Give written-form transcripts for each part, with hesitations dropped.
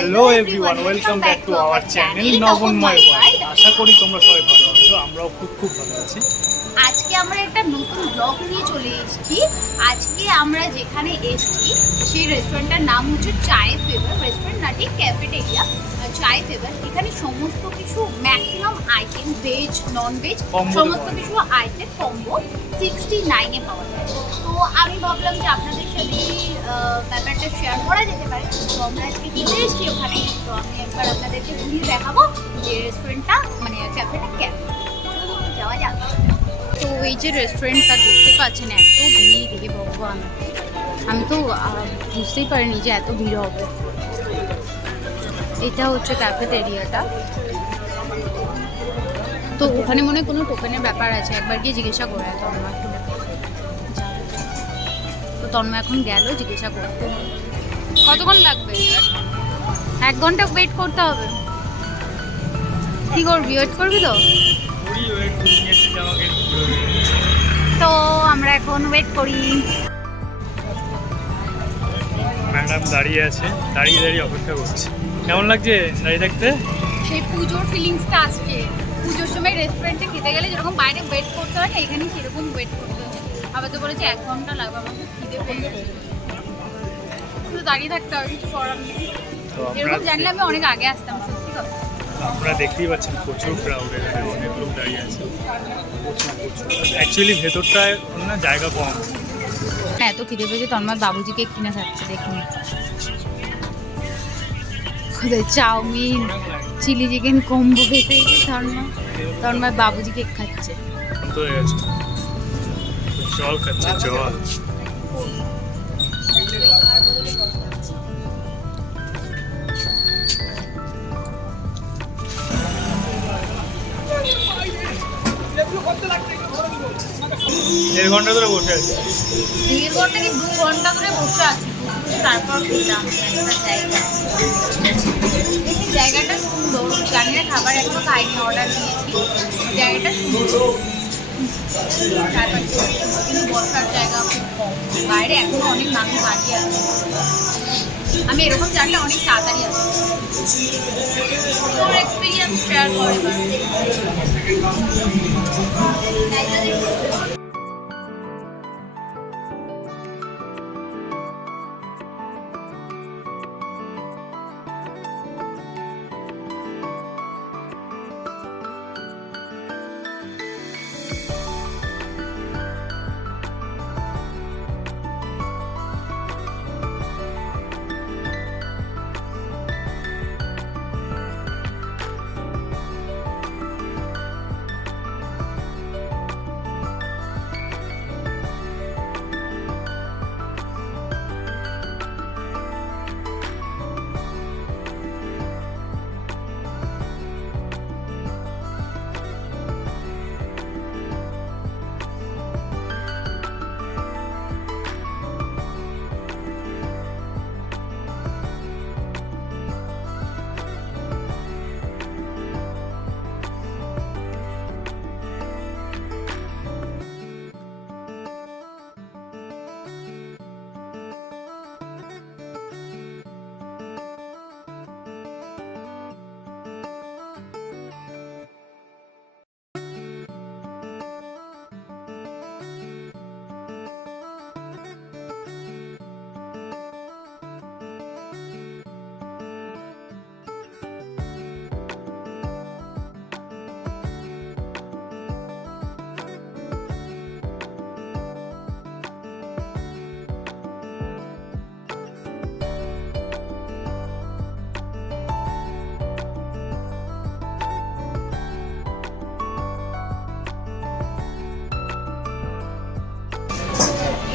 Hello everyone, welcome back to our channel Nabanmoy world. আশা করি তোমরা সবাই ভালো আছো, আমরাও খুব ভালো আছি। আজকে আমরা একটা নতুন ব্লগ নিয়ে চলে এসেছি। আজকে আমরা যেখানে এসেছি সেই রেস্টুরেন্টটার নাম হচ্ছে চায় ফেভার রেস্টুরেন্ট, না ঠিক ক্যাফেটেরিয়া। চায় ফেভার, এখানে সমস্ত কিছু maximum item, veg non veg সমস্ত কিছু আইটেম কম্বো 69-এ পাওয়া যায়। তো আমি ভাবলাম যে আপনাদের সাথে ব্যাপারটা শেয়ার করা যেতে পারে। তো আমরা আজকে চলে এসেছি ওখানে। তো আমি একবার আপনাদেরকে ঘুরিয়ে দেখাবো যে রেস্টুরেন্টটা মানে ক্যাফেটা কেমন। যাওয়া যাক। তো এই যে রেস্টুরেন্টটা দেখতে পাচ্ছেন, এত ভিড়, হে ভগবান, আমি তো বুঝতেই পারিনি যে এত ভিড় হবে। এটা হচ্ছে ক্যাফেটেরিয়াটা। তো ওখানে মনে হয় কোনো টোকেনের ব্যাপার আছে, একবার গিয়ে জিজ্ঞাসা করে তন্ময়। তো তন্ময় এখন গেল জিজ্ঞাসা করতে। কতক্ষণ লাগবে? 1 ঘন্টা ওয়েট করতে হবে। কি করবি, ওয়েট করবি তো? তো আমরা এখন ওয়েট করি। ম্যাডাম দাঁড়িয়ে আছে, দাঁড়িয়ে অপেক্ষা করছে। কেমন লাগছে দাঁড়িয়ে থাকতে? সেই পুজোর ফিলিংসটা আসছে। পুজোর সময় রেস্টুরেন্টে খেতে গেলে যেরকম বাইরে ওয়েট করতে হয় না, এখানে সেরকম ওয়েট করতে হচ্ছে। আবার তো বলেছে 1 ঘন্টা লাগবে। আমার খুব খিদে পেয়ে গেছে, শুধু দাঁড়িয়ে থাকতে হবে, কিছু করার নেই। এরকম জানলে আমি অনেক আগে আসতাম, সত্যি কথা। আপনারা দেখতেই পাচ্ছেন প্রচুর ক্রাউড, এখানে অনেক লোক দাঁড়িয়ে আছে। অ্যাকচুয়ালি ভেতরটায় না জায়গা কম। হ্যাঁ, এত খিদে পেয়েছে তন্ময় বাবুজি কেক কিনে খাচ্ছে। দেখুন চাউমিন, চিলি চিকেন কম্বো খেতে তন্ময় বাবুজি কেক খাচ্ছে। হয়ে গেছে, জল খাচ্ছে, জল। 1.5 ঘন্টা ধরে বসে আছি। 1.5 ঘন্টা কি 2 ঘন্টা ধরে বসে আছি। তারপর খেলাম জায়গাটা সুন্দর। জানি না, খাবার এখনো খাইনি, অর্ডার দিয়েছি। জায়গাটা সুন্দর, কিন্তু বসার জায়গা খুব কম। বাইরে এখনো অনেক মানুষ দাঁড়িয়ে আছে। আমি এরকম জানলে অনেক তাড়াতাড়ি আসি। তোর এক্সপিরিয়েন্স শেয়ার করে এবার।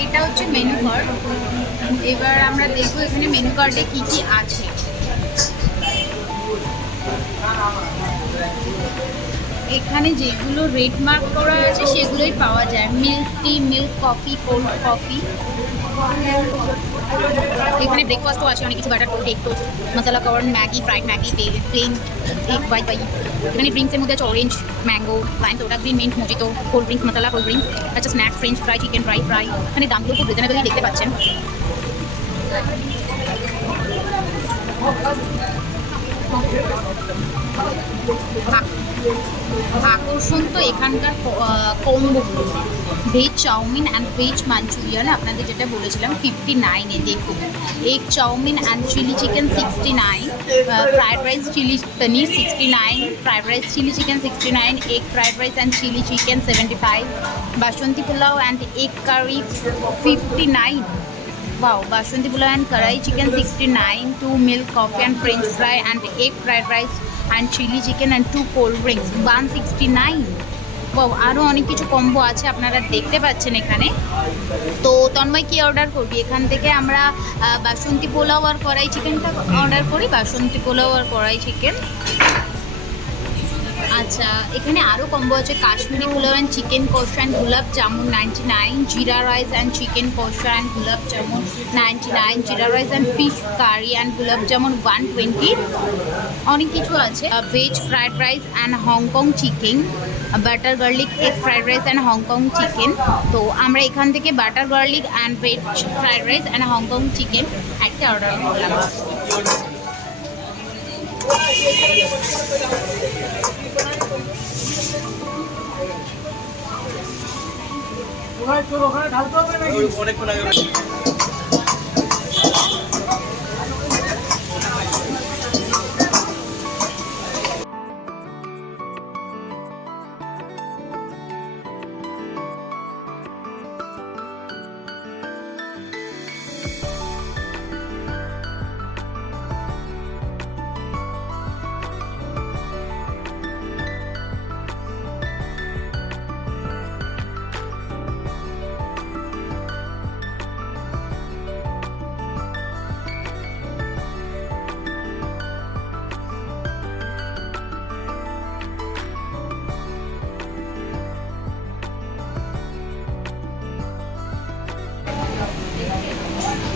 এটা হচ্ছে মেনু কার্ড। এবার আমরা দেখবো এখানে মেনু কার্ডে কি কি আছে। এখানে যেগুলো রেড মার্ক করা আছে সেগুলোই পাওয়া যায়। Milk tea, milk coffee, cold coffee. এখানে ব্রেকফাস্টও আছে, অনেক কিছু, butter toast, egg toast, masala corn, Maggi, fried Maggi, plain egg white pie. এখানে ড্রিঙ্কসের মধ্যে আছে orange, mango, lime soda, green mint, mojito, cold drinks, masala cold drinks, আচ্ছা snacks, French fry, chicken fry. এখানে দামগুলো খুব রিজনেবলি দেখতে পাচ্ছেন। আকর্ষণ তো এখানকার কম্বোগুলো, veg chowmein and veg Manchurian আপনাদের যেটা বলেছিলাম 59-এ। দেখুন, egg chowmein and chilli chicken 69, fried rice chilli paneer 69, fried rice chilli chicken 69, egg fried rice and chilli chicken 75, Basanti pulao and egg curry 59। Wow, Basmati pulao and karai chicken 69, 2 milk coffee and french fry and egg fried rice and chili chicken and 2 cold drinks 169। Wow, আরও অনেক কিছু combo আছে আপনারা দেখতে পাচ্ছেন এখানে। তো তন্ময় কি অর্ডার করবি? এখান থেকে আমরা বাসন্তী পোলাও আর কড়াই চিকেনটা অর্ডার করি। বাসন্তী পোলাও আর কড়াই চিকেন। আচ্ছা, এখানে আরও কম্বো আছে, Kashmiri pulao and chicken kosha and gulab jamun 99, jeera rice and chicken kosha and gulab jamun 99, jeera rice and fish curry and gulab jamun 120। অনেক কিছু আছে, veg fried rice and Hong Kong chicken, butter garlic egg fried rice and Hong Kong chicken. তো আমরা এখান থেকে butter garlic and veg fried rice and Hong Kong chicken একটা order করলাম। অনেকক্ষণ আগে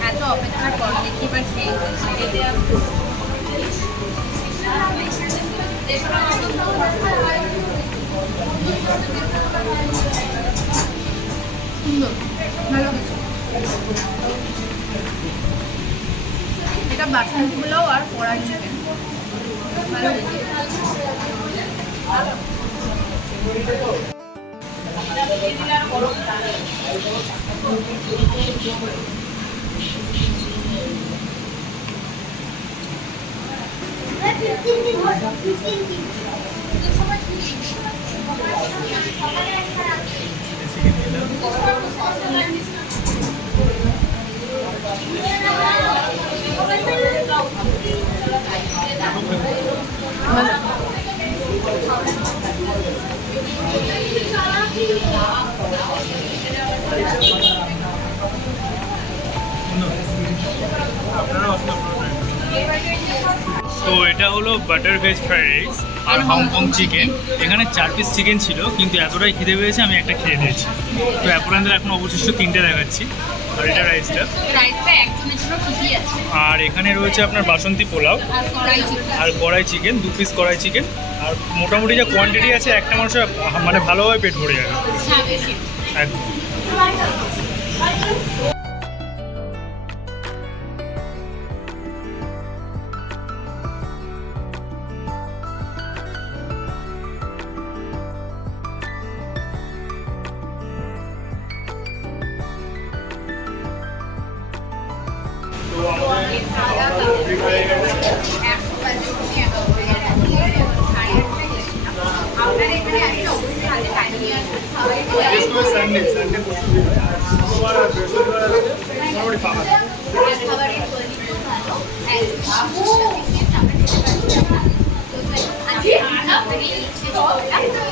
এত অপেক্ষার পর দেখতে পাচ্ছি সুন্দর, ভালো হয়েছে। এটা বাসন্তী পোলাও আর কড়াই চিকেন ভালো হয়েছে। তো এটা হলো বাটার ভেজ ফ্রাইড রাইস আর হংকং চিকেন। এখানে 4 পিস চিকেন ছিল, কিন্তু এতটাই খিদে পেয়েছে আমি একটা খেয়ে দিয়েছি। তো আপনাদের এখন অবশিষ্ট 3টে দেখাচ্ছি। আর এটা রাইসটা একজনের জন্য ঠিকই আছে। আর এখানে রয়েছে আপনার বাসন্তী পোলাও আর কড়াই চিকেন, 2 পিস কড়াই চিকেন। আর মোটামুটি যা কোয়ান্টিটি আছে একটা মানুষের মানে ভালোভাবে পেট ভরে যাবে একদম।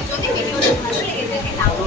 যদি ভিডিওটা ভালো লেগে থাকে তাহলে